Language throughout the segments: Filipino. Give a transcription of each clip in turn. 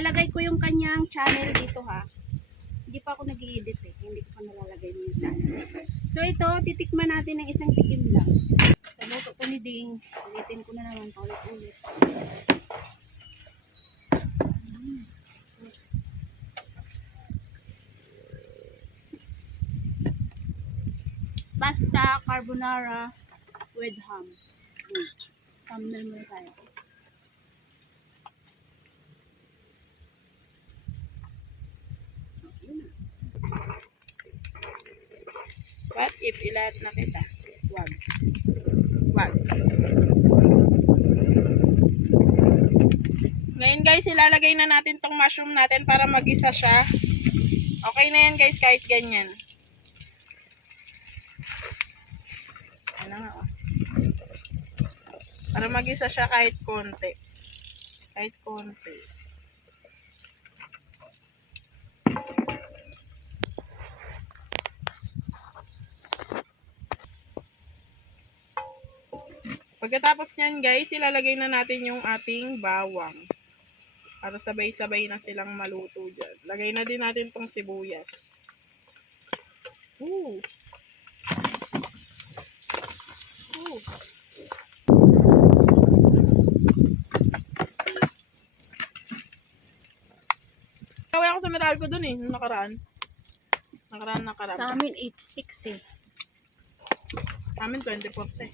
Ilalagay ko yung kanyang channel dito ha. Hindi pa ako nag-i-edit eh. Hindi ko pa nalalagay yung channel. So ito, titikman natin ng isang tikim lang. Sa luto ko ni Ding, ulitin ko na naman paulit-ulit. Pasta carbonara with ham. Thumbnail muna tayo. What if ilat na kita? Wag. Wag. Ngayon guys, ilalagay na natin tong mushroom natin para magisa siya. Okay na yan guys, kahit ganyan. Ano nga oh. Para magisa siya kahit konti. Kahit konti. Pagkatapos nyan guys, ilalagay na natin yung ating bawang. Para sabay-sabay na silang maluto dyan. Lagay na din natin tong sibuyas. Ooh. Ooh. Kaway ako sa Meralco dun eh, nung nakaraan. Nakaraan. Sa amin, 8.6 eh. Sa amin, 24 eh.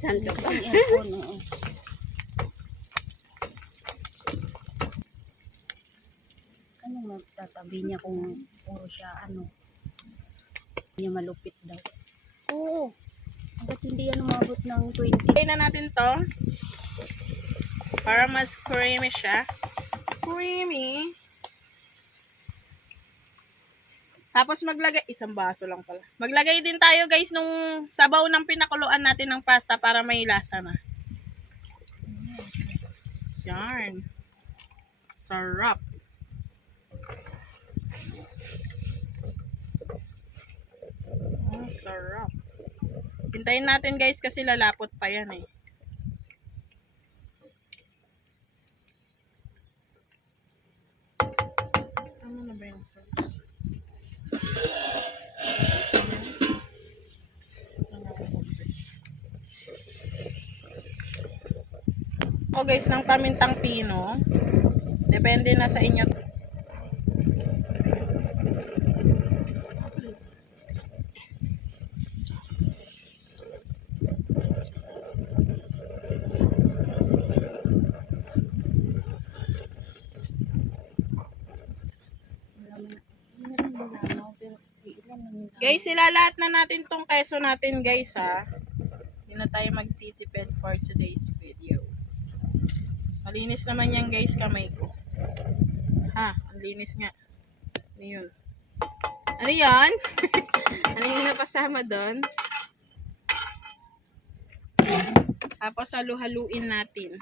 Santo pang aircon, oo. Ano magtatabi niya kung puro siya, ano? Niya malupit daw. Oo. Ba't hindi yan umabot ng 20? Lagay na natin to. Para mas creamy siya. Creamy. Tapos maglagay, isang baso lang pala. Maglagay din tayo guys nung sabaw ng pinakuluan natin ng pasta para may lasa na. Yarn. Sarap. Oh, sarap. Hintayin natin guys kasi lalapot pa yan eh. Ano na ba yung sauce? O guys, ng pamintang pino. Depende na sa inyo. Guys, ilalahat na natin tong keso natin guys ha. Hindi na tayo magtitipid for today's video. Malinis naman yan guys kamay ko. Ha, ang linis nga. Ano yun? Ano yan? Ano yung napasama doon? Tapos halu-haluin natin.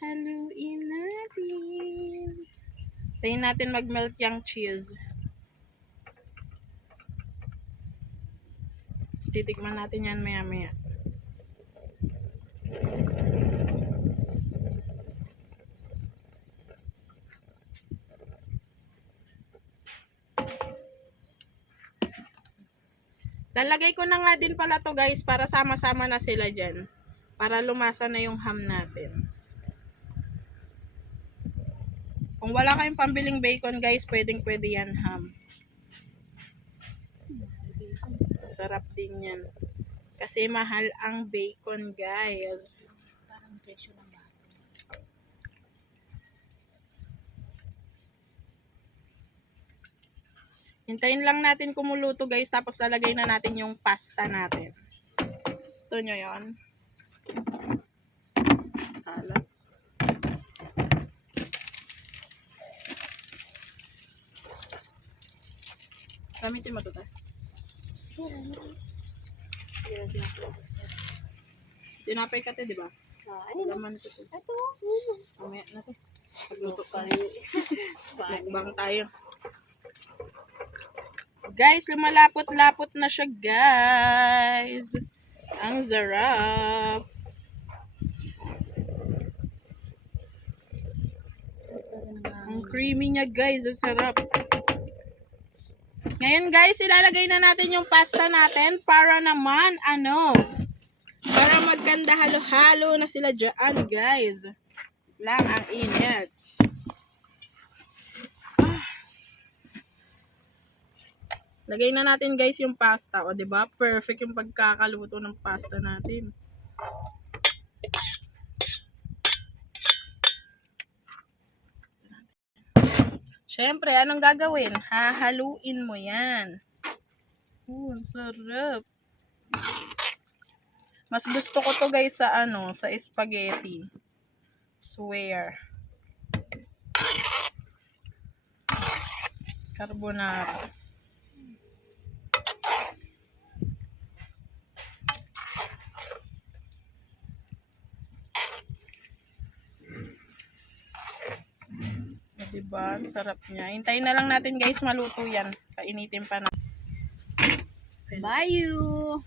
Haluin natin. Tayin natin mag-melt yung cheese. Titikman natin yan maya-maya. Lalagay ko na nga din pala to guys para sama-sama na sila dyan. Para lumasa na yung ham natin. Kung wala kayong pambiling bacon guys, pwedeng-pwede yan ham. Sarap din yan. Kasi mahal ang bacon guys. Parang presyo lang ba? Hintayin lang natin kumuluto guys. Tapos lalagay na natin yung pasta natin. Gusto nyo yun? Hala. Gamitin mo ito tayo. Tinapay ka di ba? Ano Laman ito. Ito. Mamaya na ito. Pagluto pa rin. Mukbang tayo. Guys, lumalapot-lapot na siya guys. Ang sarap. creamy niya guys. Ang sarap. Ngayon guys, ilalagay na natin yung pasta natin para naman, para magkanda halo-halo na sila dyan guys. Lang ang init. Lagay na natin guys yung pasta. O, diba? Perfect yung pagkakaluto ng pasta natin. Siyempre, anong gagawin? Hahaluin mo yan. Ang sarap. Mas gusto ko to guys sa sa spaghetti. Swear. Carbonara. Diba? Ang sarap niya. Hintayin na lang natin guys maluto yan. Kainitin pa na. Bye you!